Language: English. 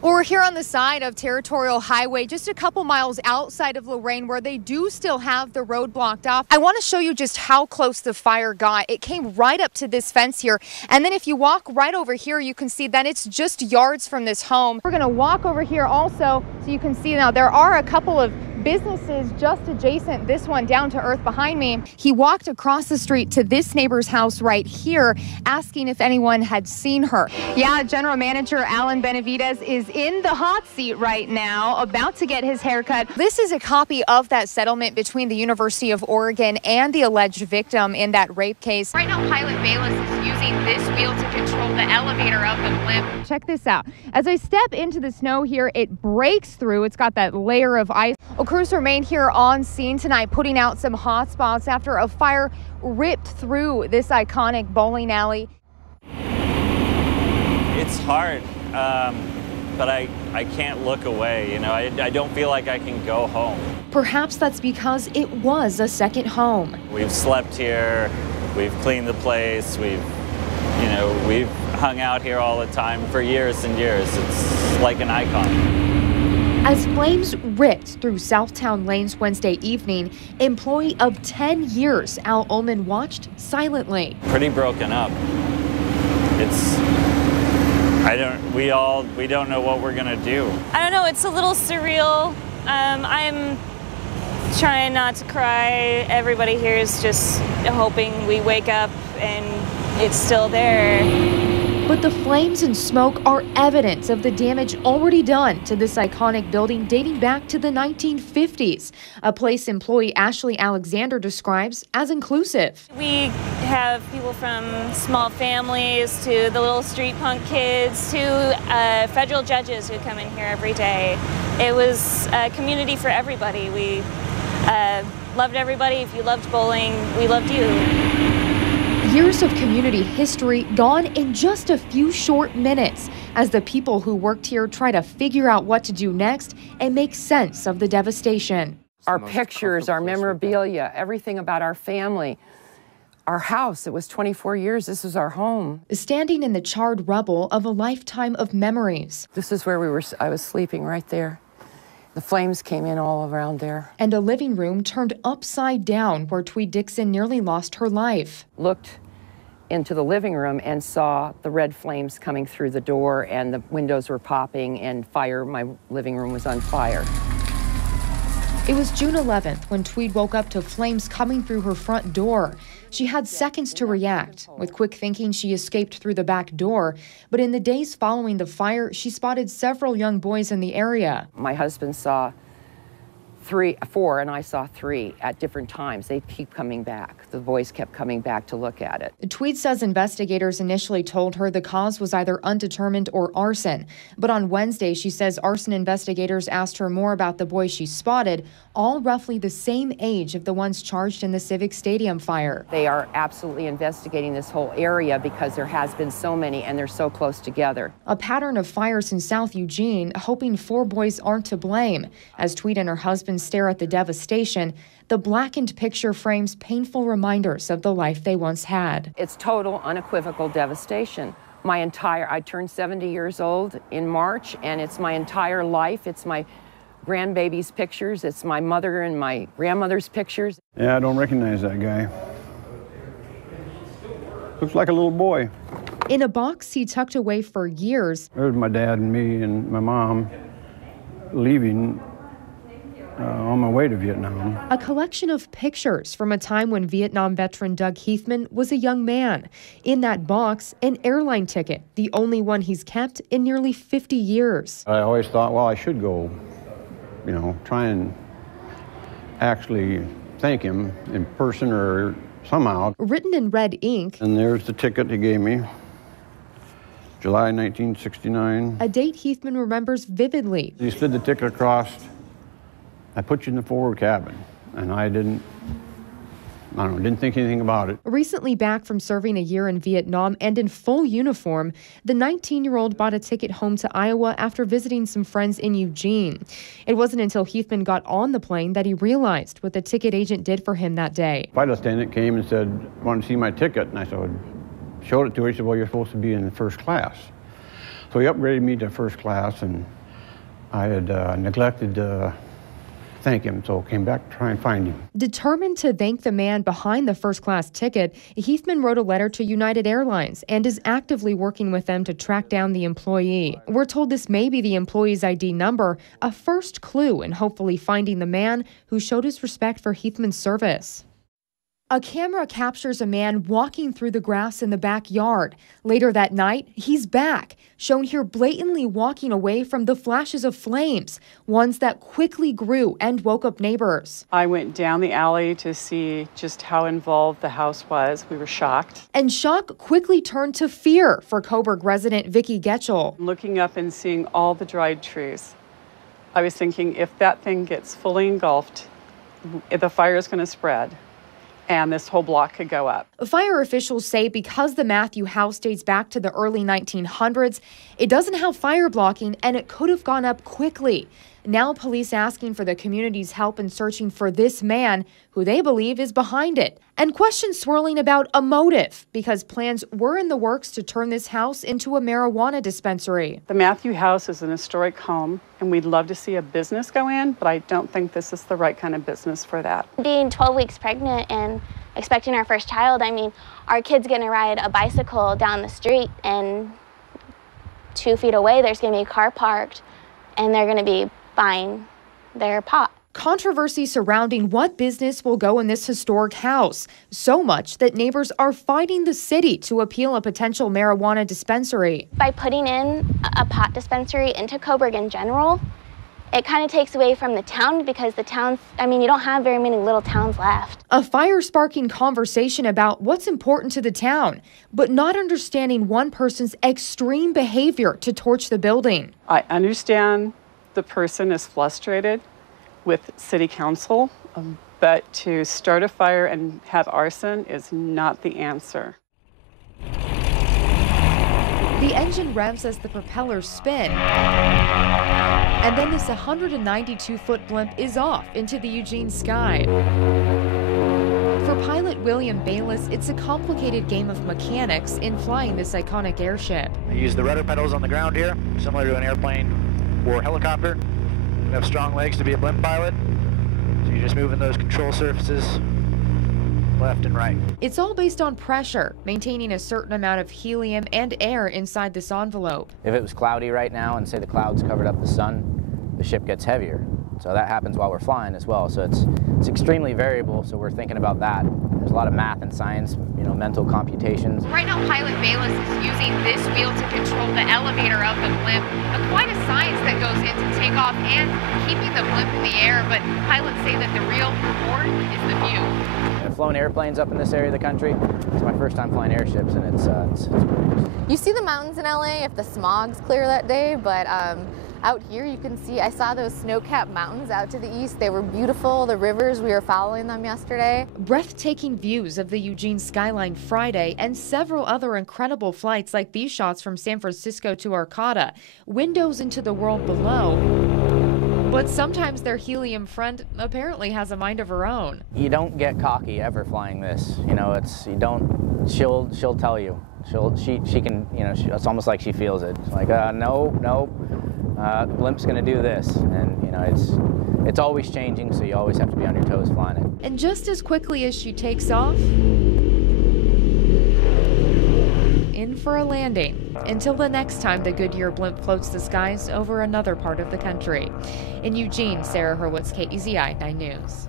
Well, we're here on the side of Territorial Highway, just a couple miles outside of Lorain, where they do still have the road blocked off. I want to show you just how close the fire got. It came right up to this fence here. And then if you walk right over here, you can see that it's just yards from this home. We're going to walk over here also so you can see now there are a couple of businesses just adjacent, this one down to earth behind me. He walked across the street to this neighbor's house right here, asking if anyone had seen her. Yeah, General Manager Alan Benavides is in the hot seat right now, about to get his haircut. This is a copy of that settlement between the University of Oregon and the alleged victim in that rape case. Right now, Pilot Bayless is using this wheel to control the elevator of the blimp. Check this out. As I step into the snow here, it breaks through. It's got that layer of ice. Crews remain here on scene tonight, putting out some hot spots after a fire ripped through this iconic bowling alley. It's hard, but I can't look away. You know, I don't feel like I can go home. Perhaps that's because it was a second home. We've slept here, we've cleaned the place, we've hung out here all the time for years and years. It's like an icon. As flames ripped through Southtown lanes Wednesday evening, employee of 10 years, Al Ullman, watched silently. Pretty broken up. We don't know what we're gonna do. I don't know, it's a little surreal. I'm trying not to cry. Everybody here is just hoping we wake up and it's still there. But the flames and smoke are evidence of the damage already done to this iconic building dating back to the 1950s, a place employee Ashley Alexander describes as inclusive. We have people from small families to the little street punk kids to federal judges who come in here every day. It was a community for everybody. We loved everybody. If you loved bowling, we loved you. Years of community history gone in just a few short minutes as the people who worked here try to figure out what to do next and make sense of the devastation. Our pictures, our memorabilia, everything about our family, our house. It was 24 years. This was our home. Standing in the charred rubble of a lifetime of memories. This is where I was sleeping right there. The flames came in all around there. And a living room turned upside down where Tweed Dixon nearly lost her life. Looked into the living room and saw the red flames coming through the door and the windows were popping and fire. My living room was on fire. It was June 11th when Tweed woke up to flames coming through her front door. She had seconds to react. With quick thinking, she escaped through the back door. But in the days following the fire, she spotted several young boys in the area. My husband saw four, and I saw three at different times. They keep coming back. The boys kept coming back to look at it. Tweed says investigators initially told her the cause was either undetermined or arson. But on Wednesday, she says arson investigators asked her more about the boys she spotted, all roughly the same age of the ones charged in the Civic Stadium fire. They are absolutely investigating this whole area because there has been so many and they're so close together. A pattern of fires in South Eugene, hoping 4 boys aren't to blame. As Tweed and her husband stare at the devastation, the blackened picture frames painful reminders of the life they once had. It's total, unequivocal devastation. I turned 70 years old in March, and it's my entire life. It's my grandbaby's pictures. It's my mother and my grandmother's pictures. Yeah, I don't recognize that guy. Looks like a little boy. In a box he tucked away for years. There's my dad and me and my mom leaving on my way to Vietnam. A collection of pictures from a time when Vietnam veteran Doug Heathman was a young man. In that box, an airline ticket, the only one he's kept in nearly 50 years. I always thought, well, I should go, try and actually thank him in person or somehow. Written in red ink. And there's the ticket he gave me. July 1969. A date Heathman remembers vividly. He slid the ticket across. I put you in the forward cabin, and I didn't think anything about it. Recently back from serving a year in Vietnam and in full uniform, the 19-year-old bought a ticket home to Iowa after visiting some friends in Eugene. It wasn't until Heathman got on the plane that he realized what the ticket agent did for him that day. Flight attendant came and said, "Want to see my ticket?" And I showed it to her. He said, "Well, you're supposed to be in the first class." So he upgraded me to first class, and I had neglected to thank him, so came back to try and find him. Determined to thank the man behind the first-class ticket, Heathman wrote a letter to United Airlines and is actively working with them to track down the employee. We're told this may be the employee's ID number, a first clue in hopefully finding the man who showed his respect for Heathman's service. A camera captures a man walking through the grass in the backyard. Later that night, he's back, shown here blatantly walking away from the flashes of flames, ones that quickly grew and woke up neighbors. I went down the alley to see just how involved the house was. We were shocked. And shock quickly turned to fear for Coburg resident Vicki Getchell. Looking up and seeing all the dried trees, I was thinking if that thing gets fully engulfed, the fire is going to spread, and this whole block could go up. Fire officials say because the Matthew house dates back to the early 1900s, it doesn't have fire blocking and it could have gone up quickly. Now police asking for the community's help in searching for this man who they believe is behind it. And questions swirling about a motive because plans were in the works to turn this house into a marijuana dispensary. The Matthew house is an historic home, and we'd love to see a business go in, but I don't think this is the right kind of business for that. Being 12 weeks pregnant and expecting our first child, I mean, our kid's gonna ride a bicycle down the street, and 2 feet away there's gonna be a car parked, and they're gonna be buying their pot. Controversy surrounding what business will go in this historic house, so much that neighbors are fighting the city to appeal a potential marijuana dispensary. By putting in a pot dispensary into Coburg in general, it kind of takes away from the town because the towns, I mean, you don't have very many little towns left. A fire-sparking conversation about what's important to the town, but not understanding one person's extreme behavior to torch the building. I understand the person is frustrated with city council, but to start a fire and have arson is not the answer. The engine revs as the propellers spin, and then this 192-foot blimp is off into the Eugene sky. For pilot William Bayless, it's a complicated game of mechanics in flying this iconic airship. I use the rudder pedals on the ground here, similar to an airplane or helicopter. You have strong legs to be a blimp pilot, so you're just moving those control surfaces left and right. It's all based on pressure, maintaining a certain amount of helium and air inside this envelope. If it was cloudy right now and say the clouds covered up the sun, the ship gets heavier. So that happens while we're flying as well. So it's extremely variable, so we're thinking about that. There's a lot of math and science, mental computations. Right now, pilot Bayless is using this wheel to control the elevator of the blimp. Quite a science that goes into takeoff and keeping the blimp in the air, but pilots say that the real reward is the view. I've flown airplanes up in this area of the country. It's my first time flying airships, and it's pretty. You see the mountains in LA if the smog's clear that day, but out here you can see, I saw those snow-capped mountains out to the east. They were beautiful. The rivers, we were following them yesterday. Breathtaking views of the Eugene skyline Friday and several other incredible flights like these shots from San Francisco to Arcata. Windows into the world below. But sometimes their helium friend apparently has a mind of her own. You don't get cocky ever flying this. She'll tell you. She can, it's almost like she feels it. It's like, no. The blimp's going to do this, and it's always changing, so you always have to be on your toes flying it. And just as quickly as she takes off, in for a landing. Until the next time the Goodyear blimp floats the skies over another part of the country. In Eugene, Sarah Hurwitz, KEZI 9 News.